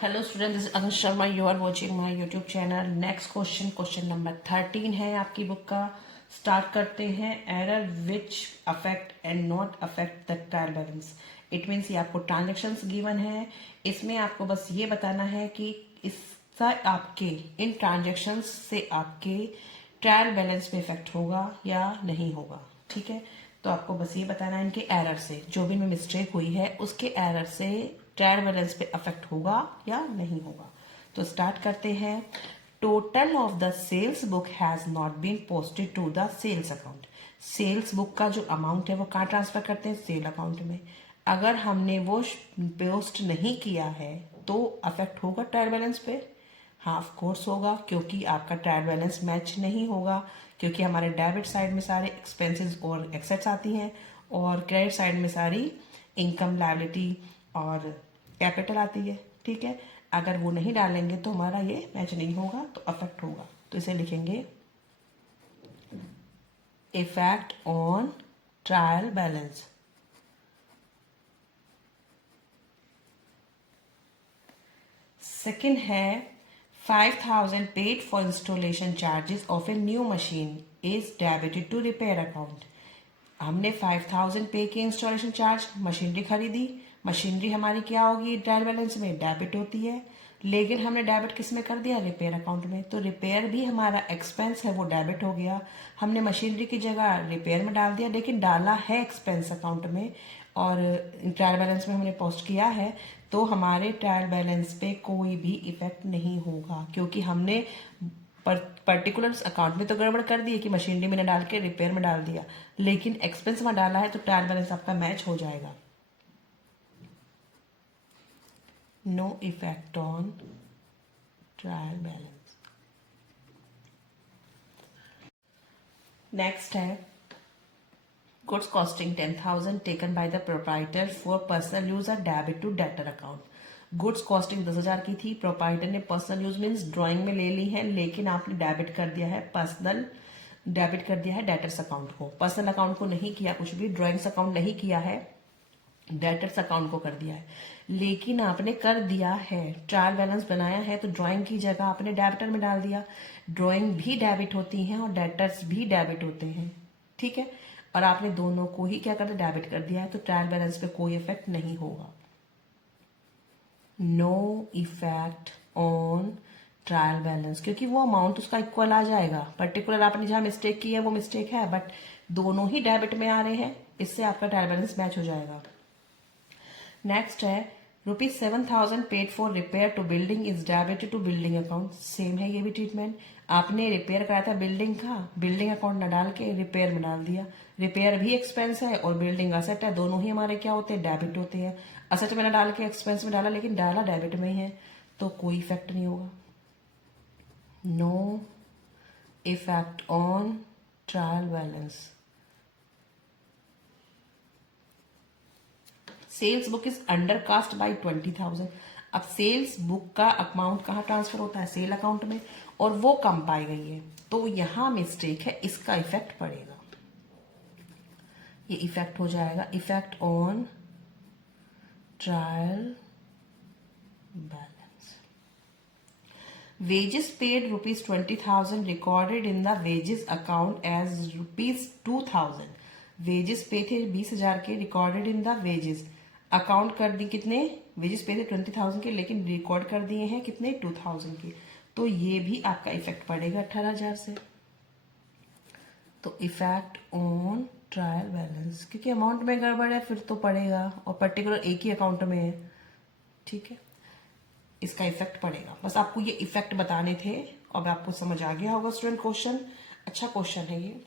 Hello student, this is Anant Sharma. You are watching my YouTube channel. Next question number 13 है आपकी book का. Start करते हैं. Error which affect and not affect the trial balance. It means ये आपको transactions given है. इसमें आपको बस ये बताना है कि इसका आपके इन ट्रांजेक्शन्स से आपके ट्रायल बैलेंस पे इफेक्ट होगा या नहीं होगा. ठीक है, तो आपको बस ये बताना है इनके एरर से, जो भी में मिस्टेक हुई है उसके एरर से ट्रायल बैलेंस पे अफेक्ट होगा या नहीं होगा. तो स्टार्ट करते हैं. Total of the sales book has not been posted to the sales account. Sales book का जो अमाउंट है वो कहाँ ट्रांसफर करते हैं? सेल अकाउंट में. अगर हमने वो पोस्ट नहीं किया है तो अफेक्ट होगा ट्रायल बैलेंस पे. हाँ, ऑफ कोर्स होगा, क्योंकि आपका ट्रायल बैलेंस मैच नहीं होगा. क्योंकि हमारे डेबिट साइड में सारे एक्सपेंसेस और एसेट्स आती हैं और क्रेडिट साइड में सारी इनकम, लायबिलिटी और कैपिटल आती है. ठीक है, अगर वो नहीं डालेंगे तो हमारा ये मैच नहीं होगा, तो अफेक्ट होगा. तो इसे लिखेंगे effect on trial balance. Second है 5,000 paid for installation charges of a new machine is debited to repair account. हमने 5,000 पे किए इंस्टॉलेशन चार्ज, मशीनरी खरीदी. मशीनरी हमारी क्या होगी ट्रायल बैलेंस में? डेबिट होती है. लेकिन हमने डेबिट किस में कर दिया? रिपेयर अकाउंट में. तो रिपेयर भी हमारा एक्सपेंस है, वो डेबिट हो गया. हमने मशीनरी की जगह रिपेयर में डाल दिया, लेकिन डाला है एक्सपेंस अकाउंट में और ट्रायल बैलेंस में हमने पोस्ट किया है. तो हमारे ट्रायल बैलेंस पे कोई भी इफेक्ट नहीं होगा, क्योंकि हमने पर्टिकुलर अकाउंट में तो गड़बड़ कर दी है कि मशीनरी में डाल के रिपेयर में डाल दिया, लेकिन एक्सपेंस में डाला है तो ट्रायल बैलेंस आपका मैच हो जाएगा. No effect on trial balance. Next है goods costing 10,000 taken by the proprietor for personal use are debit to debtor account. Goods costing 10,000 की थी, प्रोप्राइटर ने पर्सनल यूज मीन्स ड्राइंग में ले ली है, लेकिन आपने डेबिट कर दिया है डेबिट कर दिया है डेटर्स अकाउंट को. पर्सनल अकाउंट को नहीं किया कुछ भी, ड्राइंग्स अकाउंट नहीं किया है, डेटर्स अकाउंट को कर दिया है. लेकिन आपने कर दिया है, ट्रायल बैलेंस बनाया है, तो ड्राइंग की जगह आपने डेबिटर में डाल दिया. ड्राइंग भी डेबिट होती हैं और डेटर्स भी डेबिट होते हैं. ठीक है, और आपने दोनों को ही क्या कर दिया? डेबिट कर दिया है, तो ट्रायल बैलेंस पे कोई इफेक्ट नहीं होगा. No effect on trial balance, क्योंकि वो अमाउंट उसका इक्वल आ जाएगा. पर्टिकुलर आपने जहां मिस्टेक की है वो मिस्टेक है, बट दोनों ही डेबिट में आ रहे हैं, इससे आपका ट्रायल बैलेंस मैच हो जाएगा. नेक्स्ट है ₹7,000 paid for repair to building is debited to building account. Same है ये भी ट्रीटमेंट. आपने रिपेयर कराया था बिल्डिंग का, बिल्डिंग अकाउंट न डाल के रिपेयर में डाल दिया. रिपेयर भी एक्सपेंस है और बिल्डिंग असेट है, दोनों ही हमारे क्या होते हैं? डेबिट होते हैं. असेट में न डाल के एक्सपेंस में डाला, लेकिन डाला डेबिट में ही है, तो कोई इफेक्ट नहीं होगा. No effect on trial balance. Sales book is under cast by 20,000. अब सेल्स बुक का अमाउंट कहाँ ट्रांसफर होता है? सेल अकाउंट में, और वो कम पाई गई है, तो यहां मिस्टेक है, इसका इफेक्ट पड़ेगा. ये इफेक्ट हो जाएगा effect on trial balance. Wages paid ₹20,000 recorded in the wages account as ₹2,000. Wages पे थे 20,000 के, recorded in the wages account कर दी कितने? वेजेस पे थे 20,000 के, लेकिन रिकॉर्ड कर दिए हैं कितने? 2,000 के. तो ये भी आपका इफेक्ट पड़ेगा 18,000 से. तो इफेक्ट ऑन ट्रायल बैलेंस, क्योंकि अमाउंट में गड़बड़ है फिर तो पड़ेगा, और पर्टिकुलर एक ही अकाउंट में है. ठीक है, इसका इफेक्ट पड़ेगा. बस आपको ये इफेक्ट बताने थे, अब आपको समझ आ गया होगा स्टूडेंट. क्वेश्चन अच्छा क्वेश्चन है ये.